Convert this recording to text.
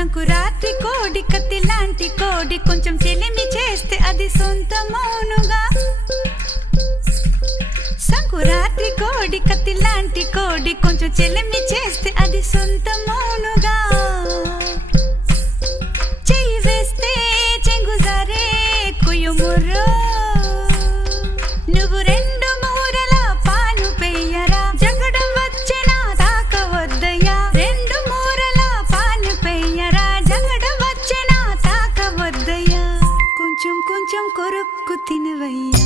సంకురాత్రి కోడి కత్తి లాంటి కోడి కొంచెం చెలిమి చేస్తే అది సొంతమౌనుగా సంకురాత్రి కోడి కత్తి లాంటి కోడి కొంచెం చెలిమి చేస్తే అది సొంతమౌనుగా చెయ్యి వేస్తే చెంగుజారే కుయుముర్రో నువ్వు రెండు మూరల పాను పెయ్యరా జగడం వచ్చేనా తాకవద్దయ్యా రెండు మూరల పాను పెయ్యరా జగడం వచ్చేనా తాకవద్దయ్యా కొంచెం కొంచెం కొరుక్కు తినవయ్యా